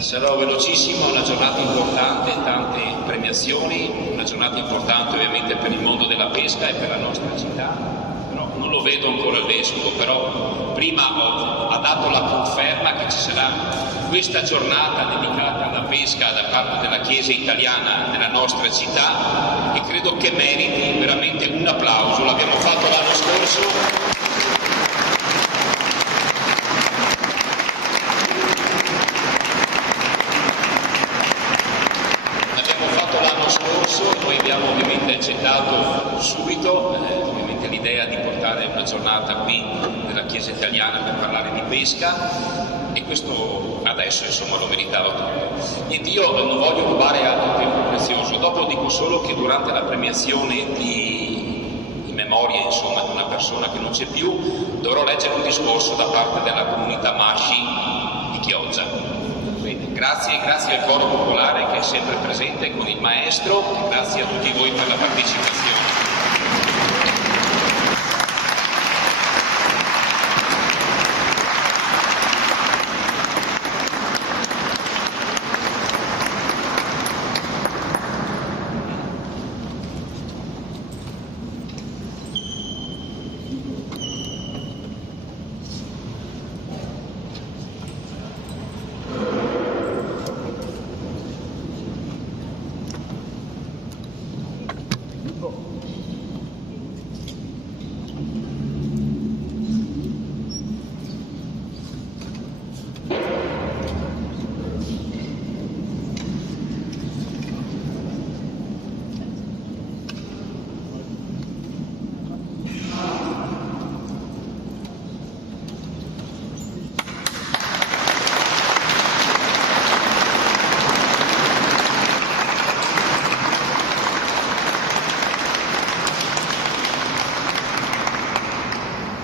Sarò velocissimo, è una giornata importante, tante premiazioni, una giornata importante ovviamente per il mondo della pesca e per la nostra città, però non lo vedo ancora il Vescovo, però prima ha dato la conferma che ci sarà questa giornata dedicata alla pesca da parte della Chiesa italiana nella nostra città e credo che meriti veramente un applauso. L'abbiamo fatto l'anno scorso. Noi abbiamo ovviamente accettato subito ovviamente l'idea di portare una giornata qui nella Chiesa italiana per parlare di pesca e questo adesso insomma lo meritava tutto. Niente, io non voglio rubare altro tempo prezioso, dopo dico solo che durante la premiazione in memoria insomma di una persona che non c'è più dovrò leggere un discorso da parte della comunità Masci di Chioggia. Grazie al coro popolare che è sempre presente con il maestro e grazie a tutti voi per la partecipazione.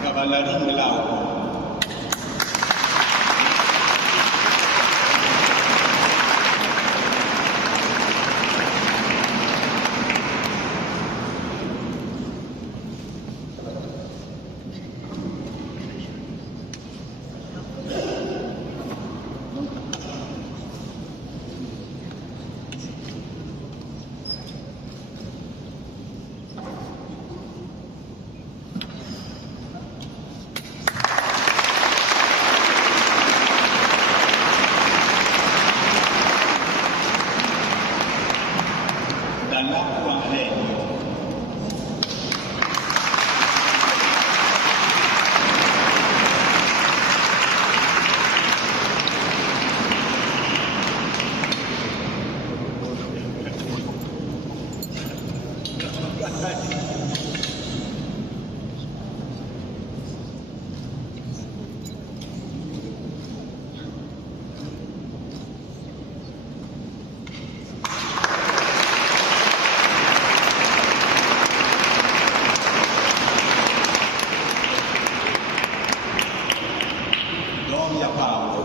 Cavallerini Lauro. Dall'acqua legno. Doria Paolo.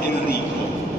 Enrico.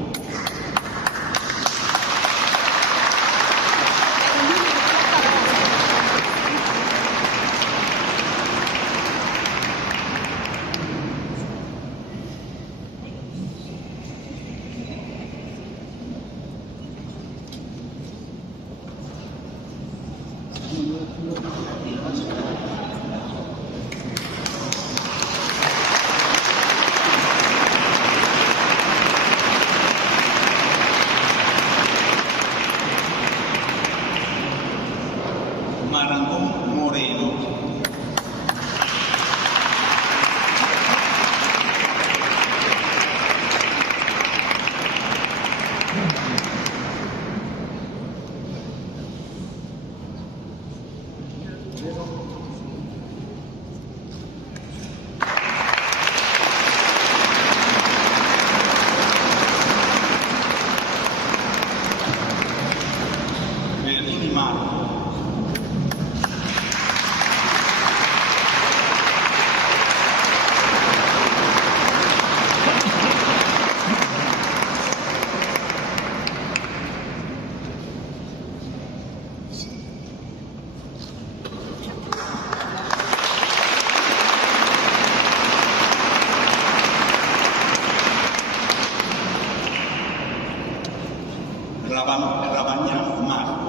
Ravagnano Marco,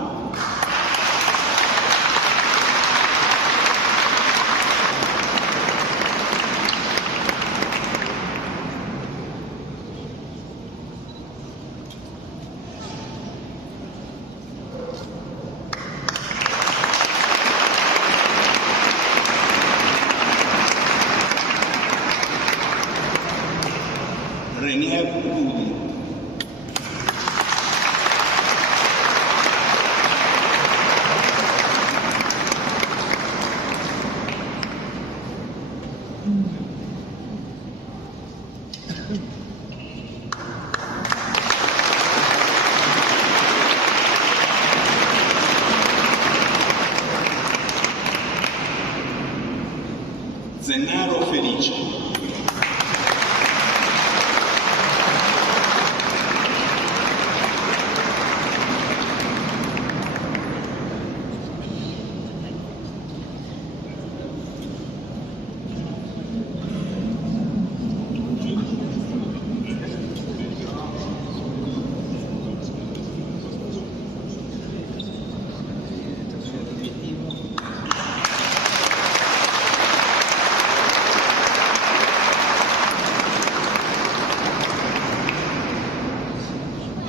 Renier Pudi, Zennaro Felice,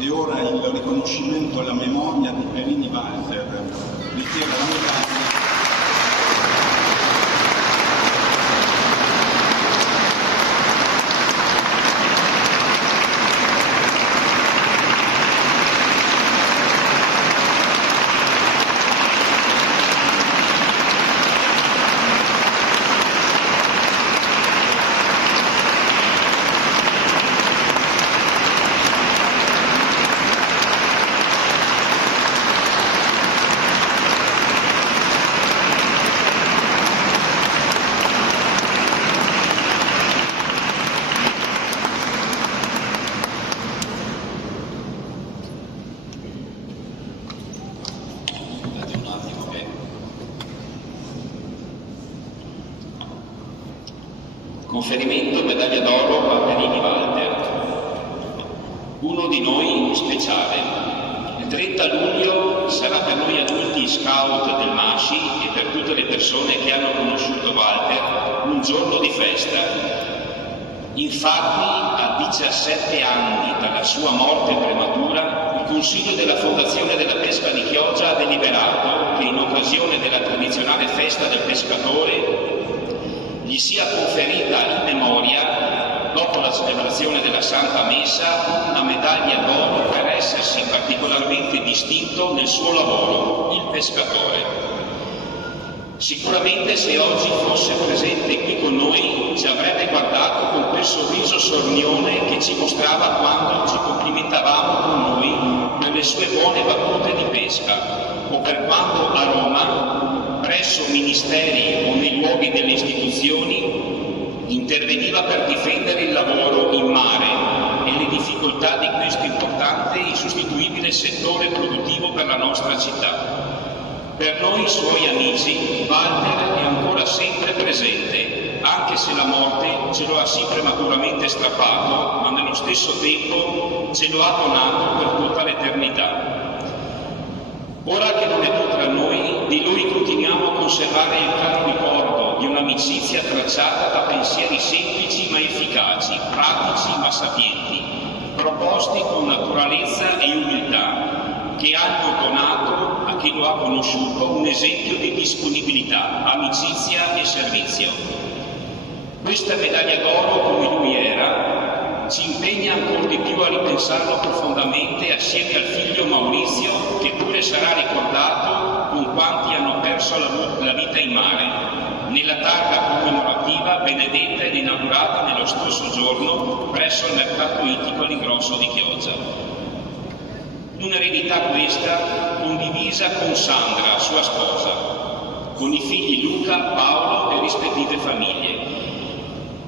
e ora il riconoscimento alla memoria di Perini Walter, richiede la medaglia. Conferimento medaglia d'oro a Perini Walter. Uno di noi speciale. Il 30 luglio sarà per noi adulti scout del MASCI e per tutte le persone che hanno conosciuto Walter un giorno di festa. Infatti, a 17 anni dalla sua morte prematura, il Consiglio della Fondazione della Pesca di Chioggia ha deliberato che in occasione della tradizionale festa del pescatore gli sia conferita in memoria, dopo la celebrazione della Santa Messa, una medaglia d'oro per essersi particolarmente distinto nel suo lavoro, il pescatore. Sicuramente se oggi fosse presente qui con noi ci avrebbe guardato con quel sorriso sornione che ci mostrava quando ci complimentavamo con noi per le sue buone battute di pesca o per quando a Roma, presso ministeri o nei luoghi delle istituzioni, interveniva per difendere il lavoro in mare e le difficoltà di questo importante e insostituibile settore produttivo per la nostra città. Per noi suoi amici, Walter è ancora sempre presente, anche se la morte ce lo ha sì prematuramente strappato, ma nello stesso tempo ce lo ha donato per tutta l'eternità. Ora che non è più tra noi, di lui continuiamo a conservare il caro ricordo di un'amicizia tracciata da pensieri semplici ma efficaci, pratici ma sapienti, proposti con naturalezza e umiltà, che hanno donato a chi lo ha conosciuto un esempio di disponibilità, amicizia e servizio. Questa medaglia d'oro, come lui era, ci impegna ancora di più a ripensarlo profondamente assieme al figlio Maurizio, che pure sarà ricordato con quanti hanno perso la vita in mare, nella targa commemorativa benedetta ed inaugurata nello stesso giorno presso il mercato ittico all'ingrosso di Chioggia. Un'eredità questa condivisa con Sandra, sua sposa, con i figli Luca, Paolo e rispettive famiglie,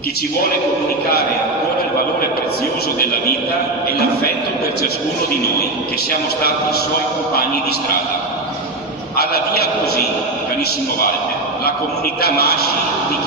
che ci vuole comunicare ancora il valore prezioso della vita e l'affetto per ciascuno di noi, che siamo stati i suoi compagni di strada. Alla via così, carissimo Walter, la comunità MASCI di